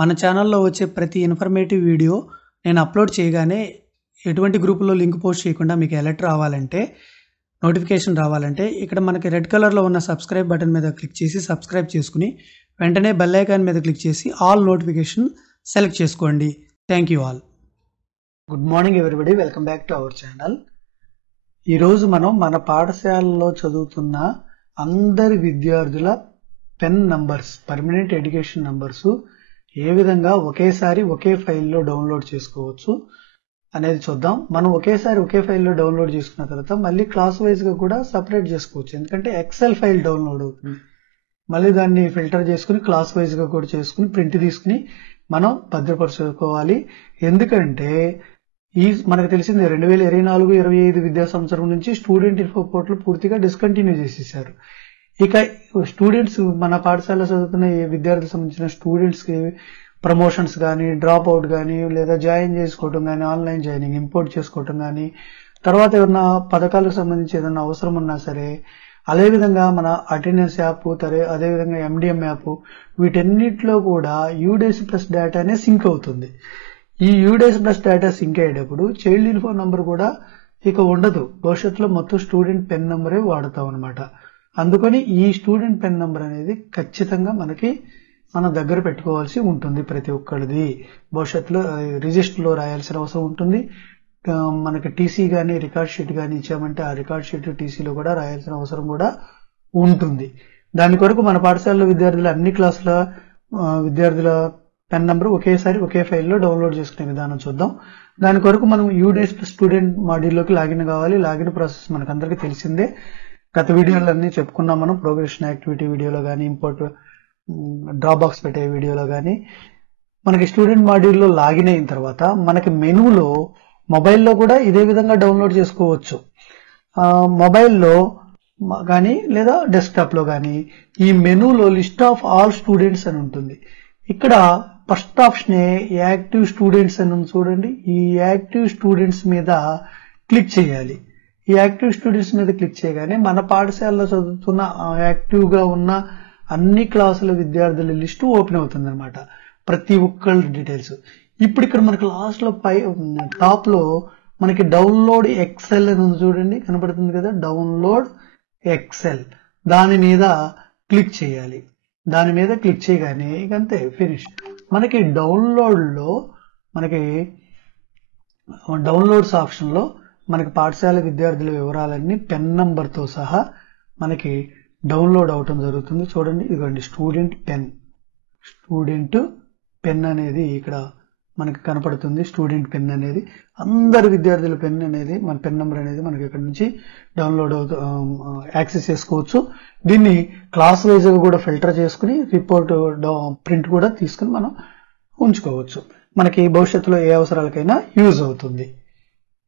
మన ఛానల్లో వచ్చే ప్రతి ఇన్ఫర్మేటివ్ వీడియో నేను అప్లోడ్ చేయగానే ఎటువంటి గ్రూపులో లింక్ పోస్ట్ చేయకుండా మీకు అలర్ట్ రావాలంటే, నోటిఫికేషన్ రావాలంటే ఇక్కడ మనకి రెడ్ కలర్లో ఉన్న సబ్స్క్రైబ్ బటన్ మీద క్లిక్ చేసి సబ్స్క్రైబ్ చేసుకుని వెంటనే బెల్ ఐకాన్ మీద క్లిక్ చేసి ఆల్ నోటిఫికేషన్ సెలెక్ట్ చేసుకోండి. Thank you all. Good morning everybody, welcome back to our channel. ఈరోజు మనం మన పాఠశాలలో చదువుతున్న అందరి విద్యార్థుల PEN numbers, permanent education numbers ఏ విధంగా ఒకేసారి ఒకే ఫైల్లో డౌన్లోడ్ చేసుకోవచ్చు అనేది చూద్దాం. మనం ఒకేసారి ఒకే ఫైల్లో డౌన్లోడ్ చేసుకున్న తర్వాత మళ్ళీ క్లాస్ వైజ్ గా కూడా సపరేట్ చేసుకోవచ్చు. ఎందుకంటే ఎక్సెల్ ఫైల్ డౌన్లోడ్ అవుతుంది. మళ్ళీ దాన్ని ఫిల్టర్ చేసుకుని క్లాస్ వైజ్ గా కూడా చేసుకుని ప్రింట్ తీసుకుని మనం భద్రపరచుకోవాలి. ఎందుకంటే మనకు తెలిసింది 2024-25 విద్యా సంవత్సరం నుంచి స్టూడెంట్ ఇన్ఫో పోర్టల్ పూర్తిగా డిస్కంటిన్యూ చేసేసారు. ఇక స్టూడెంట్స్, మన పాఠశాల చదువుతున్న విద్యార్థులకు సంబంధించిన స్టూడెంట్స్ కి ప్రమోషన్స్ కానీ, డ్రాప్ అవుట్ కానీ, లేదా జాయిన్ చేసుకోవటం కానీ, ఆన్లైన్ జాయినింగ్ ఇంపోర్ట్ చేసుకోవటం కానీ, తర్వాత ఏమన్నా పథకాలకు సంబంధించి ఏదైనా అవసరం ఉన్నా సరే, అదేవిధంగా మన అటెండెన్స్ యాప్, అదేవిధంగా MDM యాప్, వీటన్నిటిలో కూడా యూడేస్ ప్లస్ డేటానే సింక్ అవుతుంది. ఈ యూడేస్ ప్లస్ డేటా సింక్ అయ్యేటప్పుడు చైల్డ్ ఇన్ఫో నంబర్ కూడా ఇక ఉండదు. భవిష్యత్తులో మొత్తం స్టూడెంట్ పెన్ నంబరే వాడతాం అనమాట. అందుకని ఈ స్టూడెంట్ పెన్ నంబర్ అనేది ఖచ్చితంగా మన దగ్గర పెట్టుకోవాల్సి ఉంటుంది. ప్రతి ఒక్కరిది భవిష్యత్తులో రిజిస్టర్లో రాయాల్సిన అవసరం ఉంటుంది. మనకి టీసీ కానీ రికార్డ్ షీట్ కానీ ఇచ్చామంటే ఆ రికార్డ్ షీట్ టీసీలో కూడా రాయాల్సిన అవసరం కూడా ఉంటుంది. దాని కొరకు మన పాఠశాలలో విద్యార్థుల అన్ని క్లాసుల విద్యార్థుల పెన్ నంబర్ ఒకేసారి ఒకే ఫైల్లో డౌన్లోడ్ చేసుకునే విధానం చూద్దాం. దాని కొరకు మనం యూడేస్ స్టూడెంట్ మాడ్యూల్లోకి లాగిన్ కావాలి. లాగిన్ ప్రాసెస్ మనకందరికీ తెలిసిందే. గత వీడియోలన్నీ చెప్పుకున్నాం మనం. ప్రోగ్రెషన్ యాక్టివిటీ వీడియోలో కానీ, ఇంపోర్ట్ డ్రాప్ బాక్స్ పెట్టే వీడియోలో కానీ. మనకి స్టూడెంట్ మాడ్యూల్లో లాగిన్ అయిన తర్వాత మనకి మెనూలో మొబైల్లో కూడా ఇదే విధంగా డౌన్లోడ్ చేసుకోవచ్చు. మొబైల్లో కానీ లేదా డెస్క్టాప్ లో కానీ ఈ మెనూలో లిస్ట్ ఆఫ్ ఆల్ స్టూడెంట్స్ అని ఉంటుంది. ఇక్కడ ఫస్ట్ ఆప్షన్ యాక్టివ్ స్టూడెంట్స్ అని ఉంది చూడండి. ఈ యాక్టివ్ స్టూడెంట్స్ మీద క్లిక్ చేయాలి. ఈ యాక్టివ్ స్టూడెంట్స్ మీద క్లిక్ చేయగానే మన పాఠశాలలో చదువుతున్న యాక్టివ్ గా ఉన్న అన్ని క్లాసుల విద్యార్థుల లిస్టు ఓపెన్ అవుతుంది అనమాట. ప్రతి ఒక్కళ్ళ డీటెయిల్స్. ఇప్పుడు ఇక్కడ మనకి లాస్ట్ లో టాప్ లో మనకి డౌన్లోడ్ ఎక్సెల్ అని ఉంది చూడండి, కనపడుతుంది కదా, డౌన్లోడ్ ఎక్సెల్. దాని మీద క్లిక్ చేయాలి. దాని మీద క్లిక్ చేయగానే ఇక అంతే, ఫినిష్. మనకి డౌన్లోడ్స్ ఆప్షన్ లో మనకి పాఠశాల విద్యార్థుల వివరాలన్నీ పెన్ నంబర్ తో సహా మనకి డౌన్లోడ్ అవటం జరుగుతుంది. చూడండి, ఇదిగోండి స్టూడెంట్ పెన్ అనేది ఇక్కడ మనకి కనపడుతుంది. స్టూడెంట్ పెన్ అనేది అందరి విద్యార్థుల పెన్ అనేది, మన పెన్ నెంబర్ అనేది మనకి ఇక్కడ నుంచి డౌన్లోడ్ యాక్సెస్ చేసుకోవచ్చు. దీన్ని క్లాస్ వైజ్ గా కూడా ఫిల్టర్ చేసుకుని రిపోర్ట్ ప్రింట్ కూడా తీసుకుని మనం ఉంచుకోవచ్చు. మనకి భవిష్యత్తులో ఏ అవసరాలకైనా యూజ్ అవుతుంది.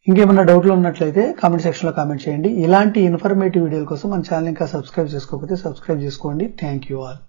ఇంకేమన్నా డౌట్లు ఉన్నట్లయితే కామెంట్ సెక్షన్ లో కామెంట్ చేయండి. ఇలాంటి ఇన్ఫర్మేటివ్ వీడియోల కోసం మన ఛానల్ ఇంకా సబ్స్క్రైబ్ చేసుకోకపోతే సబ్స్క్రైబ్ చేసుకోండి. Thank you all.